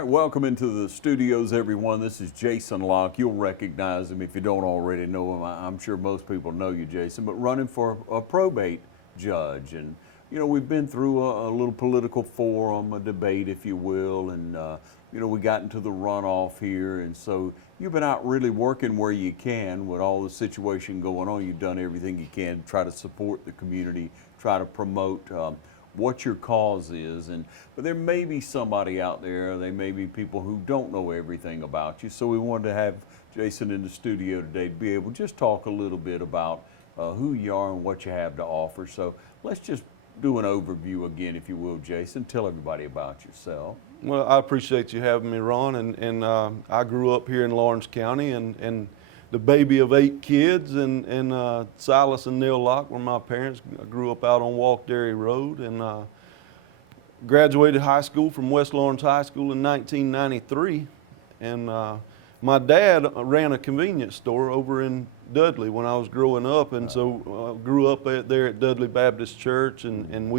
right, welcome into the studios, everyone. This is Jason Locke. You'll recognize him if you don't already know him. I'm sure most people know you, Jason, but running for a probate judge. And, you know, we've been through a little political forum, a debate, if you will, and, you know, we got into the runoff here. And so you've been out really working where you can with all the situation going on. You've done everything you can to try to support the community, try to promote what your cause is. But there may be somebody out there, they may be people who don't know everything about you. So we wanted to have Jason in the studio today to be able to just talk a little bit about who you are and what you have to offer. So let's just do an overview again, if you will, Jason. Tell everybody about yourself. Well, I appreciate you having me, Ron. And I grew up here in Lawrence County, and the baby of 8 kids, and Silas and Neil Locke were my parents. I grew up out on Walk Dairy Road, and graduated high school from West Lawrence High School in 1993. And my dad ran a convenience store over in Dudley when I was growing up, and so I grew up there at Dudley Baptist Church, and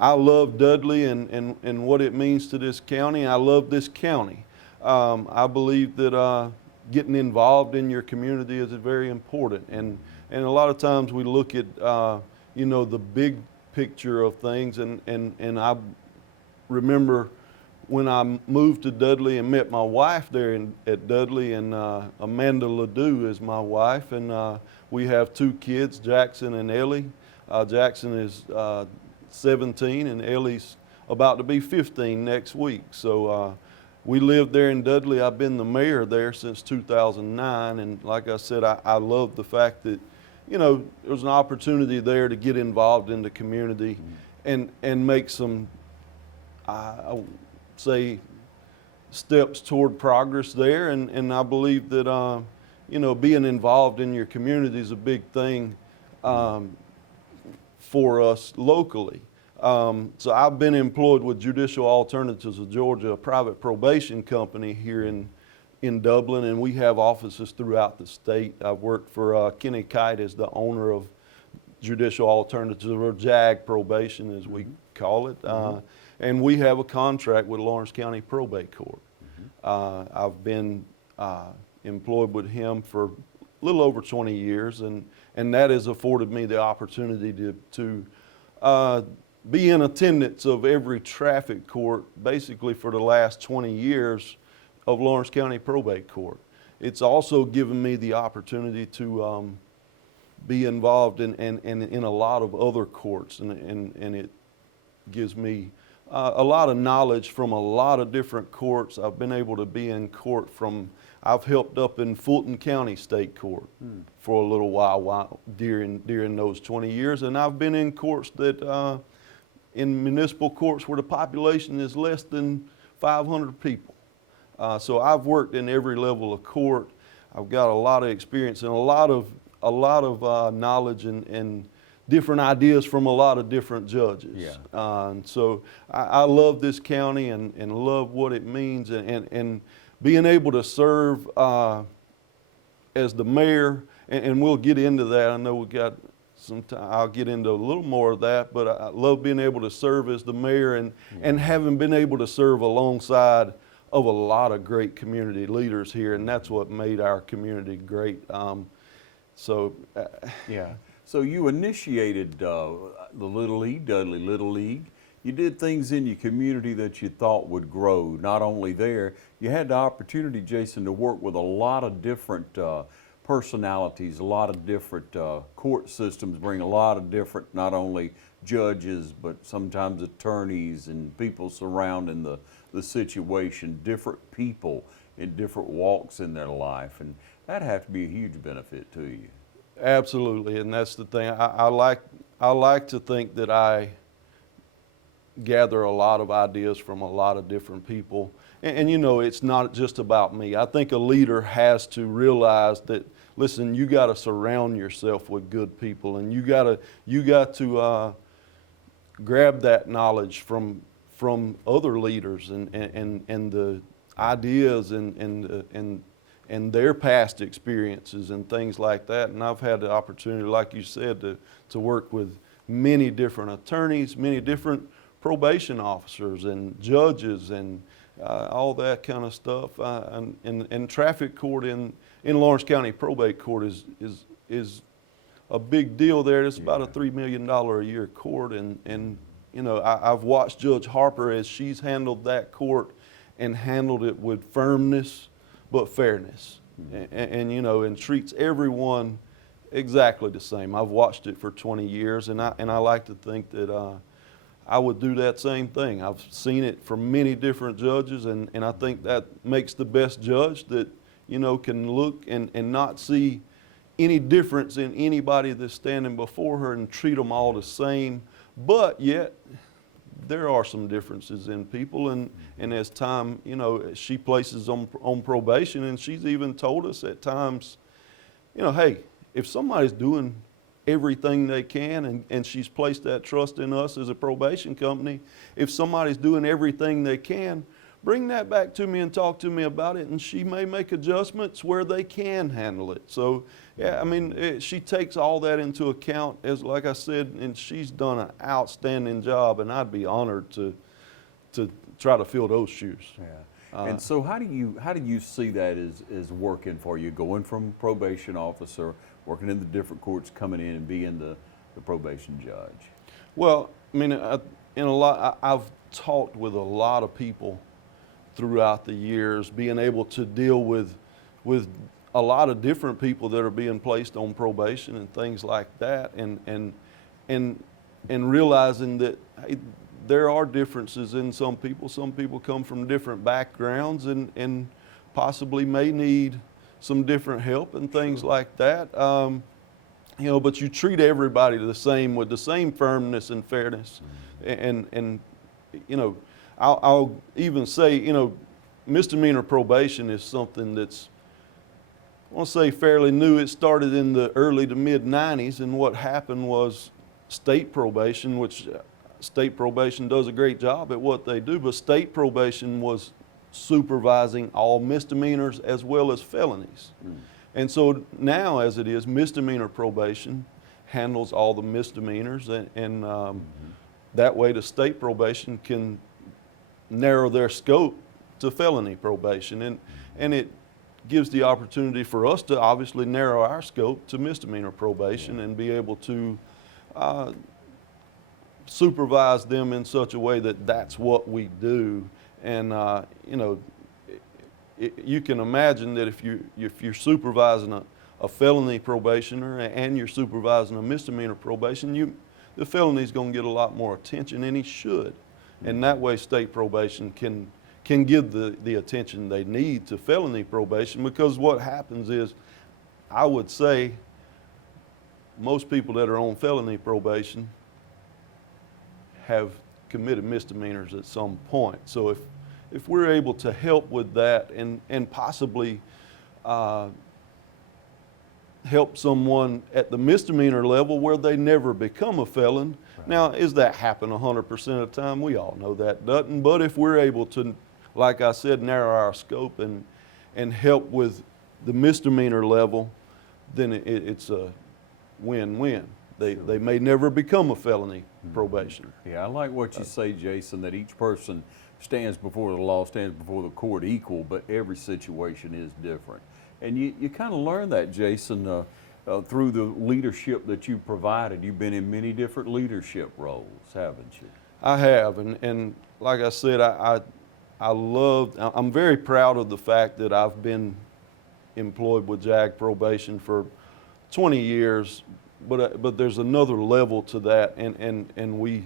I love Dudley and what it means to this county. I love this county. I believe that getting involved in your community is very important, and a lot of times we look at you know, the big picture of things, and I remember when I moved to Dudley and met my wife there at Dudley, and Amanda Ledoux is my wife, and we have 2 kids, Jackson and Ellie. Jackson is 17 and Ellie's about to be 15 next week. So we live there in Dudley. I've been the mayor there since 2009, and like I said, I love the fact that, you know, there was an opportunity there to get involved in the community and make some, I say, steps toward progress there. And I believe that, you know, being involved in your community is a big thing for us locally. So I've been employed with Judicial Alternatives of Georgia, a private probation company here in Dublin, and we have offices throughout the state. I've worked for Kenny Kite as the owner of Judicial Alternatives, or JAG Probation as we call it. And we have a contract with Lawrence County Probate Court. I've been employed with him for a little over 20 years, and that has afforded me the opportunity to be in attendance of every traffic court basically for the last 20 years of Lawrence County Probate Court. It's also given me the opportunity to be involved in a lot of other courts, and it gives me a lot of knowledge from a lot of different courts. I've been able to be in court I've helped up in Fulton County State Court for a little while during those 20 years, and I've been in courts that in municipal courts where the population is less than 500 people. So I've worked in every level of court. I've got a lot of experience and a lot of knowledge and different ideas from a lot of different judges. Yeah. And so I love this county and love what it means, and being able to serve as the mayor, and we'll get into that. I know we got some time. I'll get into a little more of that, but I love being able to serve as the mayor and having been able to serve alongside of a lot of great community leaders here, and that's what made our community great. Yeah. So you initiated the Little League, Dudley Little League. You did things in your community that you thought would grow. Not only there, you had the opportunity, Jason, to work with a lot of different personalities, a lot of different court systems, bring a lot of different, not only judges, but sometimes attorneys and people surrounding the situation, different people in different walks in their life. And that'd have to be a huge benefit to you. Absolutely, and that's the thing. I like to think that I gather a lot of ideas from a lot of different people. And you know, it's not just about me. I think a leader has to realize that, listen, you got to surround yourself with good people, and you got to grab that knowledge from other leaders and the ideas and their past experiences and things like that. And I've had the opportunity, like you said, to work with many different attorneys, many different probation officers and judges, and all that kind of stuff. And traffic court in Lawrence County Probate Court is a big deal there. It's about a $3 million a year court, and you know, I've watched Judge Harper as she's handled that court and handled it with firmness but fairness, and you know, and treats everyone exactly the same. I've watched it for 20 years, and I like to think that I would do that same thing. I've seen it from many different judges, and I think that makes the best judge that, you know, can look and not see any difference in anybody that's standing before her and treat them all the same. But yet, there are some differences in people, and as time, you know, she places on probation, and she's even told us at times, you know, hey, if somebody's doing everything they can, and she's placed that trust in us as a probation company, if somebody's doing everything they can, bring that back to me and talk to me about it, and she may make adjustments where they can handle it. So, yeah, I mean, she takes all that into account, as like I said, and she's done an outstanding job, and I'd be honored to try to fill those shoes. Yeah. And so how do you see that as working for you, going from probation officer, working in the different courts, coming in and being the probation judge? Well, I mean, I've talked with a lot of people throughout the years, being able to deal with a lot of different people that are being placed on probation and things like that, and realizing that, hey, there are differences in some people. Some people come from different backgrounds and possibly may need some different help and things like that. You know, but you treat everybody the same with the same firmness and fairness. And you know, I'll even say, you know, misdemeanor probation is something that's, I want to say, fairly new. It started in the early to mid 90s, and what happened was state probation, which state probation does a great job at what they do, but state probation was supervising all misdemeanors as well as felonies. And so now, as it is, misdemeanor probation handles all the misdemeanors, and that way the state probation can narrow their scope to felony probation, and it gives the opportunity for us to obviously narrow our scope to misdemeanor probation and be able to supervise them in such a way that that's what we do. And you know, you can imagine that if you're supervising a felony probationer and you're supervising a misdemeanor probation, the felony's going to get a lot more attention, and he should. And that way state probation can give the attention they need to felony probation, because what happens is, I would say, most people that are on felony probation have committed misdemeanors at some point. So if we're able to help with that and possibly help someone at the misdemeanor level where they never become a felon. Right. Now, does that happen 100% of the time? We all know that doesn't. But if we're able to, like I said, narrow our scope and help with the misdemeanor level, then it's a win-win. They may never become a felony probationer. Yeah, I like what you say, Jason, that each person stands before the law, stands before the court equal, but every situation is different. And you kind of learn that, Jason, through the leadership that you provided. You've been in many different leadership roles, haven't you? I have, and like I said, I'm very proud of the fact that I've been employed with JAG probation for 20 years, but there's another level to that, and we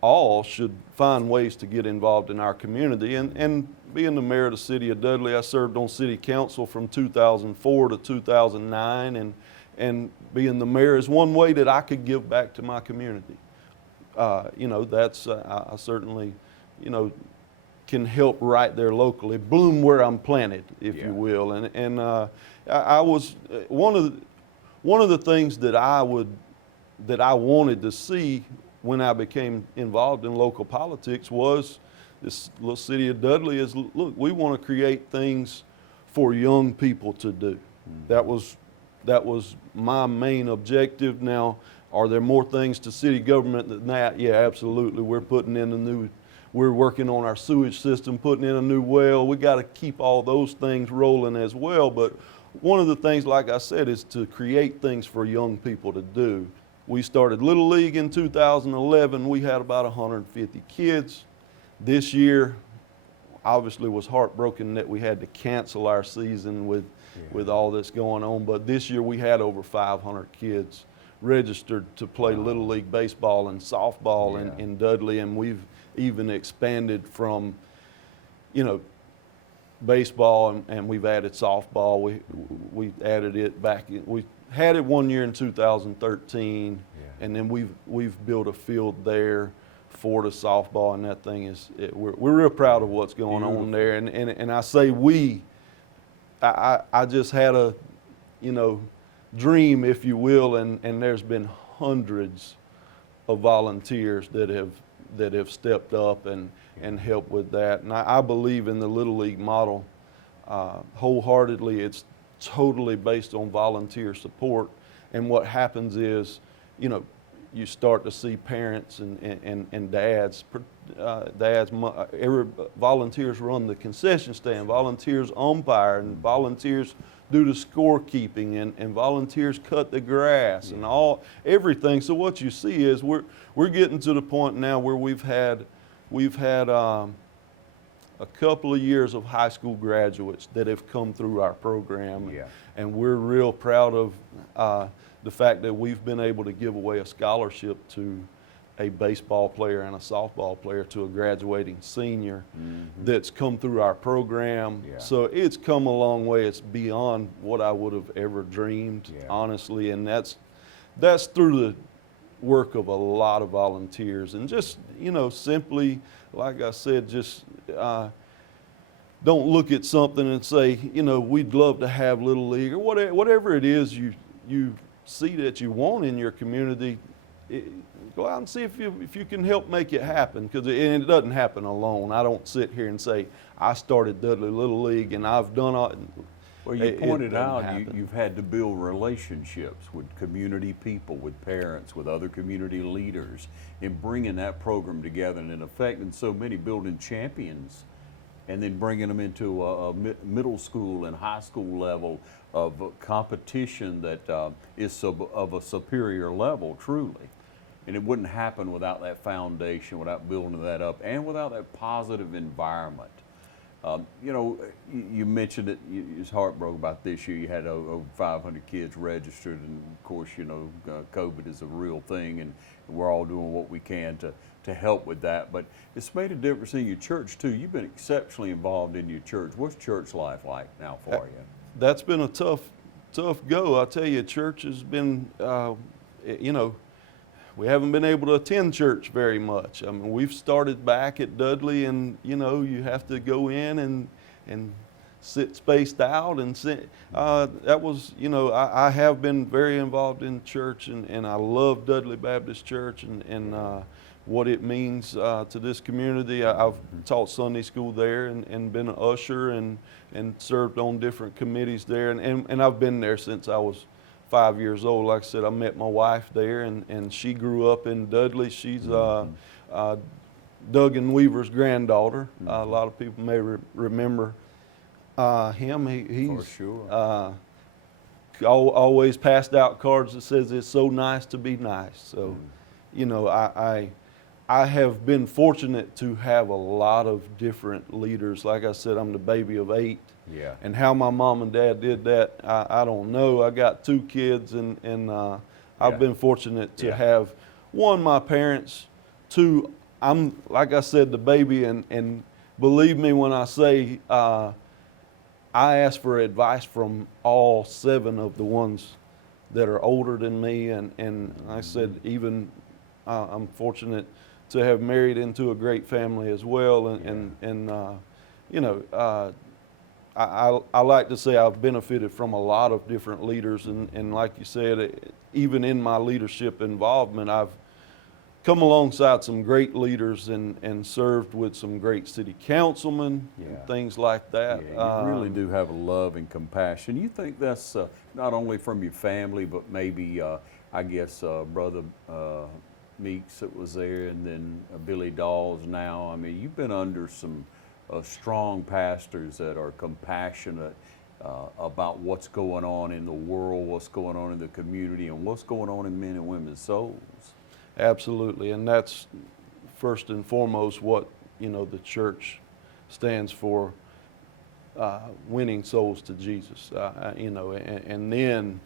all should find ways to get involved in our community. And being the mayor of the city of Dudley, I served on city council from 2004 to 2009, and being the mayor is one way that I could give back to my community. You know, that's I certainly, you know, can help right there locally, bloom where I'm planted, if you will. And I was one of the things that I wanted to see when I became involved in local politics was this little city of Dudley is, look, we want to create things for young people to do. That was my main objective. Now, are there more things to city government than that? Yeah, absolutely. We're putting in we're working on our sewage system, putting in a new well. We got to keep all those things rolling as well. But one of the things, like I said, is to create things for young people to do. We started Little League in 2011. We had about 150 kids. This year, obviously was heartbroken that we had to cancel our season with all this going on. But this year we had over 500 kids registered to play Little League baseball and softball in Dudley, and we've even expanded from, baseball, and we've added softball. We added it back. We had it one year in 2013, and then we've built a field there for the softball, and that thing we're real proud of what's going on there. And I say I just had a dream, if you will, and there's been hundreds of volunteers that have stepped up and helped with that. And I believe in the Little League model wholeheartedly. It's totally based on volunteer support. And what happens is, you start to see parents and dads, volunteers run the concession stand, volunteers umpire, and volunteers do the scorekeeping, and volunteers cut the grass and everything. So what you see is we're getting to the point now where we've had a couple of years of high school graduates that have come through our program, and we're real proud of the fact that we've been able to give away a scholarship to a baseball player and a softball player to a graduating senior that's come through our program. So it's come a long way. It's beyond what I would have ever dreamed, honestly, and that's through the work of a lot of volunteers. And just, simply, like I said, just don't look at something and say, we'd love to have Little League, or whatever it is you see that you want in your community. Go out and see if you can help make it happen, because it doesn't happen alone. I don't sit here and say, I started Dudley Little League and I've done all. Well, you pointed out you've had to build relationships with community people, with parents, with other community leaders, in bringing that program together, and in effect, in so many, building champions, and then bringing them into a middle school and high school level of competition that is of a superior level, truly. And it wouldn't happen without that foundation, without building that up, and without that positive environment. You mentioned it, you was heartbroken about this year. You had over 500 kids registered, and of course, COVID is a real thing, and we're all doing what we can to help with that. But it's made a difference in your church too. You've been exceptionally involved in your church. What's church life like now for you? That's been a tough go. I tell you, church has been, we haven't been able to attend church very much. I mean, we've started back at Dudley, and you have to go in and sit spaced out and sit. That was, I have been very involved in church, and I love Dudley Baptist Church and what it means to this community. I've taught Sunday school there and been an usher and served on different committees there, and I've been there since I was 5 years old. Like I said, I met my wife there, and she grew up in Dudley. She's Doug and Weaver's granddaughter. A lot of people may remember him. He's for sure. Always passed out cards that says it's so nice to be nice. So, I have been fortunate to have a lot of different leaders. Like I said, I'm the baby of 8. Yeah. And how my mom and dad did that, I don't know. I got 2 kids, and I've been fortunate to have, 1, my parents, 2, I'm, like I said, the baby, and believe me when I say I ask for advice from all 7 of the ones that are older than me, and like I said, even I'm fortunate to have married into a great family as well, I like to say I've benefited from a lot of different leaders, and like you said, even in my leadership involvement, I've come alongside some great leaders and served with some great city councilmen and things like that. Yeah, you really do have a love and compassion. You think that's not only from your family, but maybe, I guess, Brother Meeks that was there, and then Billy Dawes now. I mean, you've been under some strong pastors that are compassionate about what's going on in the world, what's going on in the community, and what's going on in men and women's souls. Absolutely, and that's first and foremost what the church stands for, winning souls to Jesus. And then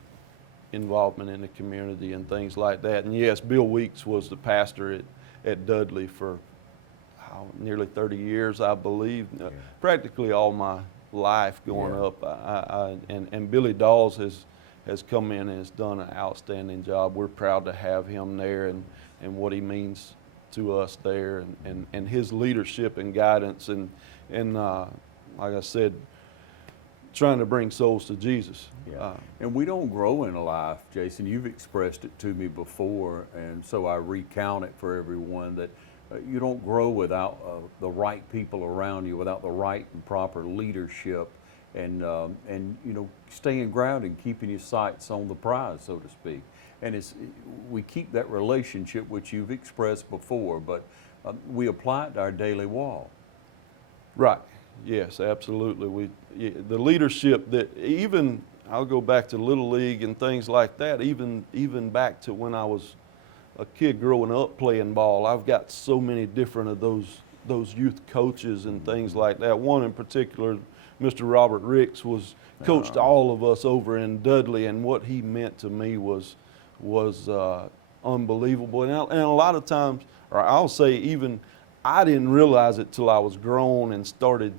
involvement in the community and things like that. And yes, Bill Weeks was the pastor at Dudley for nearly 30 years, I believe. Yeah. Practically all my life going up. And Billy Dawes has come in and has done an outstanding job. We're proud to have him there and what he means to us there, and his leadership and guidance and like I said, trying to bring souls to Jesus. Yeah. And we don't grow in life, Jason. You've expressed it to me before, and so I recount it for everyone that you don't grow without the right people around you, without the right and proper leadership, and staying grounded and keeping your sights on the prize, so to speak. And we keep that relationship, which you've expressed before, but we apply it to our daily walk. Right. Yes, absolutely. The leadership that even, I'll go back to Little League and things like that, even back to when I was a kid growing up playing ball. I've got so many different of those youth coaches and things like that. One in particular, Mr. Robert Ricks, coached all of us over in Dudley, and what he meant to me was unbelievable. And a lot of times, or I'll say even, I didn't realize it till I was grown and started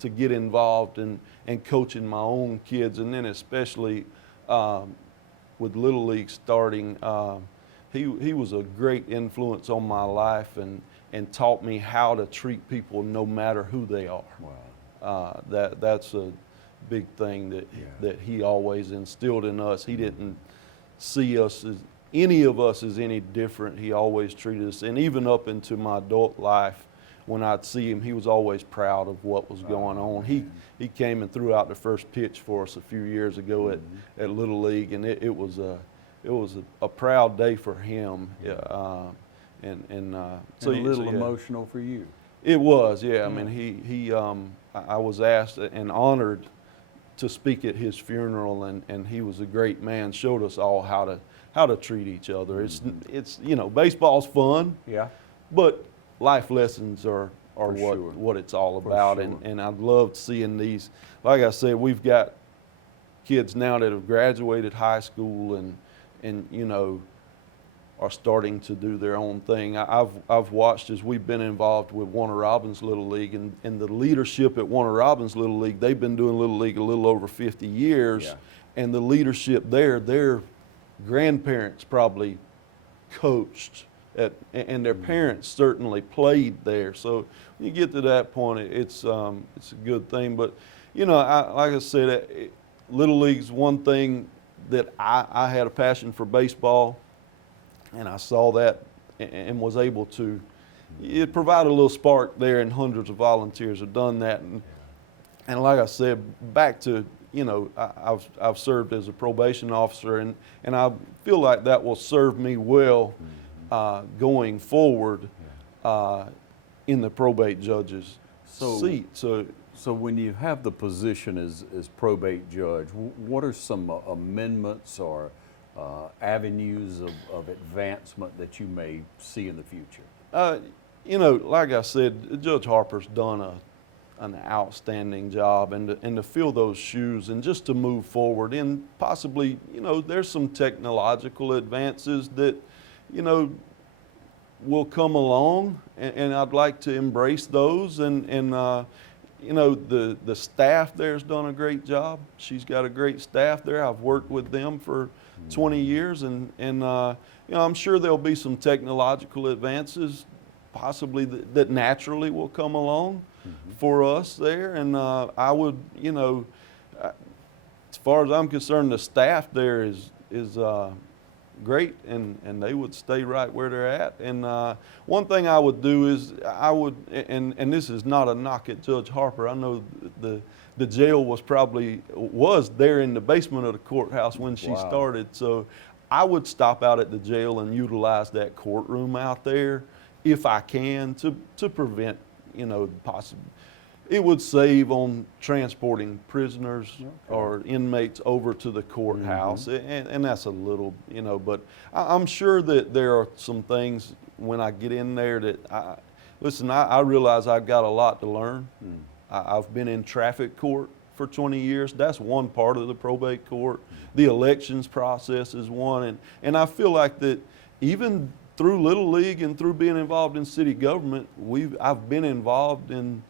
to get involved in coaching my own kids, and then especially with Little League starting. He was a great influence on my life and taught me how to treat people no matter who they are. Wow. That's a big thing that he always instilled in us. He didn't see us as any of us as any different. He always treated us, and even up into my adult life, when I'd see him, he was always proud of what was going on. He came and threw out the first pitch for us a few years ago at Little League, and it was a proud day for him. So and a little emotional for you. It was, yeah. I mean, I was asked and honored to speak at his funeral, and he was a great man. Showed us all how to treat each other. It's baseball's fun. Yeah. But life lessons are sure. what it's all about. Sure. And I loved seeing these. Like I said, we've got kids now that have graduated high school and are starting to do their own thing. I've watched as we've been involved with Warner Robins Little League, and the leadership at Warner Robins Little League, they've been doing Little League a little over 50 years. Yeah. And the leadership there, their grandparents probably coached and their parents certainly played there. So when you get to that point, it's a good thing. But like I said, Little League's one thing that I had a passion for baseball, and I saw that and was able to. It provided a little spark there, and hundreds of volunteers have done that. And like I said, back to I've served as a probation officer, and I feel like that will serve me well going forward in the probate judge's seat. So when you have the position as probate judge, what are some amendments or avenues of advancement that you may see in the future? Like I said, Judge Harper's done an outstanding job, and to fill those shoes and just to move forward. And possibly, there's some technological advances that, will come along, and I'd like to embrace those. And the staff there's done a great job. She's got a great staff there. I've worked with them for 20 years, and I'm sure there'll be some technological advances possibly that naturally will come along for us there. And I would, as far as I'm concerned, the staff there is great, and they would stay right where they're at. And one thing I would do is and this is not a knock at Judge Harper. I know the jail was there in the basement of the courthouse when she started. So I would stop out at the jail and utilize that courtroom out there if I can to prevent, possible. It would save on transporting prisoners or inmates over to the courthouse, and that's a little, but I'm sure that there are some things when I get in there that, listen, I realize I've got a lot to learn. I've been in traffic court for 20 years. That's one part of the probate court. The elections process is one, and I feel like that even through Little League and through being involved in city government, I've been involved in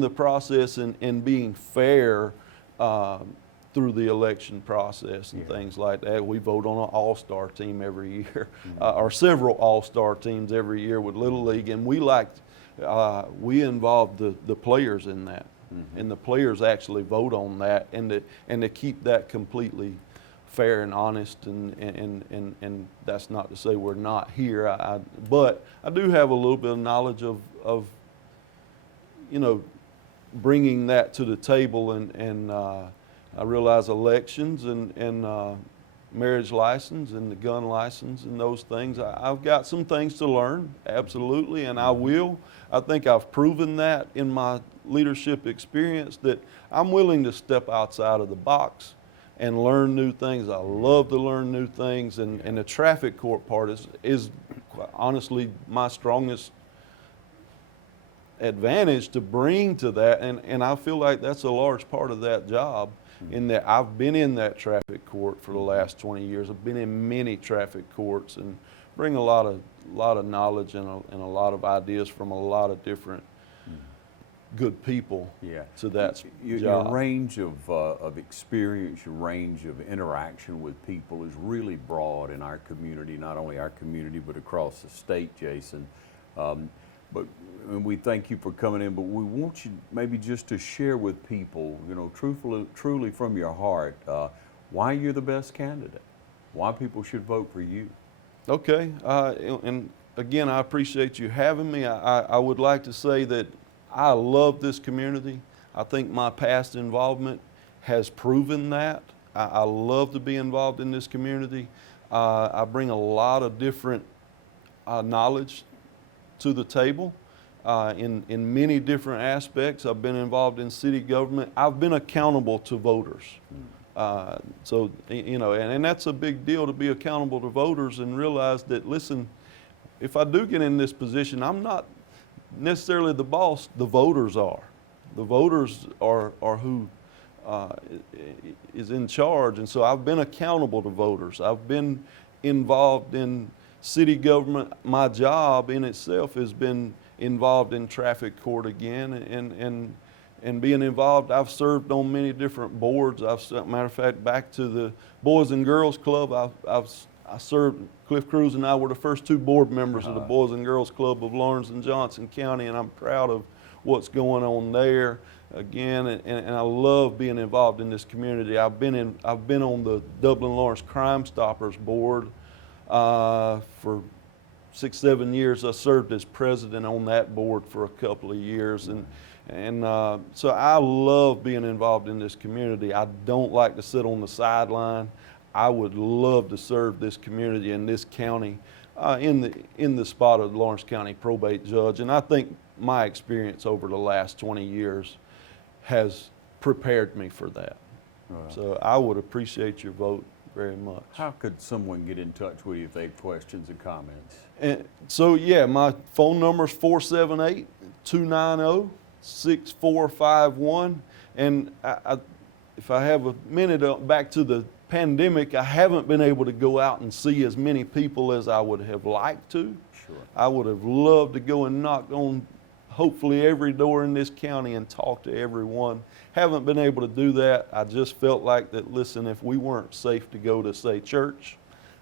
the process and being fair through the election process and things like that. We vote on an all-star team every year, or several all-star teams every year with Little League, and we involve the players in that, and the players actually vote on that, and to keep that completely fair and honest, and that's not to say we're not here, but I do have a little bit of knowledge of bringing that to the table, and I realize elections and marriage license and the gun license and those things. I've got some things to learn, absolutely, and I will. I think I've proven that in my leadership experience that I'm willing to step outside of the box and learn new things. I love to learn new things, and the traffic court part is honestly my strongest advantage to bring to that, and I feel like that's a large part of that job, in that I've been in that traffic court for the last 20 years. I've been in many traffic courts and bring a lot of knowledge and a lot of ideas from a lot of different good people to that job. Your range of experience, your range of interaction with people is really broad in our community, not only our community, but across the state, Jason. But and we thank you for coming in, but we want you maybe just to share with people, truly from your heart, why you're the best candidate, why people should vote for you. Okay, and again, I appreciate you having me. I would like to say that I love this community. I think my past involvement has proven that. I love to be involved in this community. I bring a lot of different knowledge to the table in many different aspects. I've been involved in city government. I've been accountable to voters. So, and that's a big deal, to be accountable to voters and realize that, listen, if I do get in this position, I'm not necessarily the boss, the voters are. The voters are who is in charge, and so I've been accountable to voters. I've been involved in city government. My job in itself has been involved in traffic court again, and being involved. I've served on many different boards. Matter of fact, back to the Boys and Girls Club, I served. Cliff Cruz and I were the first two board members of the Boys and Girls Club of Lawrence and Johnson County, and I'm proud of what's going on there. Again, and I love being involved in this community. I've been on the Dublin Lawrence Crime Stoppers board for 6-7 years. I served as president on that board for a couple of years, and so I love being involved in this community. I don't like to sit on the sideline. I would love to serve this community and this county in the spot of Lawrence County probate judge, and I think my experience over the last 20 years has prepared me for that. So I would appreciate your vote very much. How could someone get in touch with you if they have questions or comments? And so my phone number is 478-290-6451, and if I have a minute, back to the pandemic, I haven't been able to go out and see as many people as I would have liked to. Sure. I would have loved to go and knock on hopefully every door in this county and talk to everyone. Haven't been able to do that. I just felt like that, listen, if we weren't safe to go to, say, church,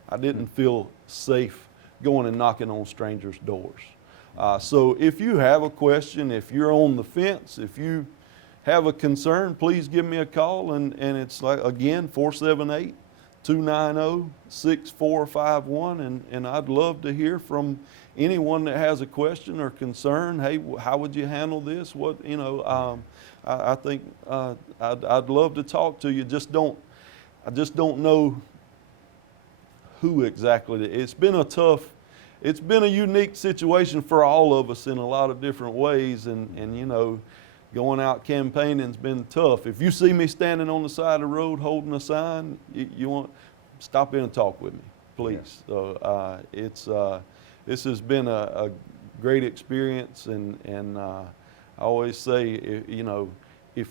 I didn't feel safe going and knocking on strangers' doors. So if you have a question, if you're on the fence, if you have a concern, please give me a call, and it's like, again, 478-290-6451, and I'd love to hear from anyone that has a question or concern. Hey, how would you handle this? What, I think I'd love to talk to you. I just don't know who exactly. It's been a unique situation for all of us in a lot of different ways, and you know, going out campaigning has been tough. If you see me standing on the side of the road holding a sign, you want stop in and talk with me, please. Yeah. So this has been a great experience, and I always say, you know, if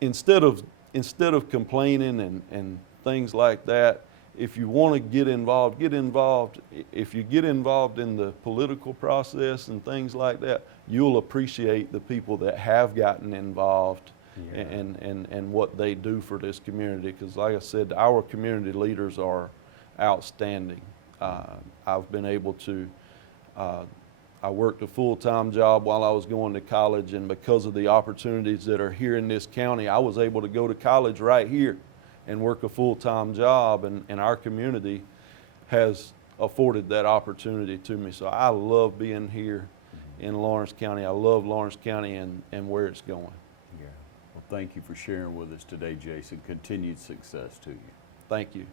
instead of complaining and things like that, if you want to get involved, get involved. If you get involved in the political process and things like that, you'll appreciate the people that have gotten involved. Yeah. and what they do for this community. Because like I said, our community leaders are outstanding. I've been able to, I worked a full-time job while I was going to college, and because of the opportunities that are here in this county, I was able to go to college right here and work a full-time job, and our community has afforded that opportunity to me. So I love being here in Lawrence County. I love Lawrence County and where it's going. Yeah. Well, thank you for sharing with us today, Jason. Continued success to you. Thank you.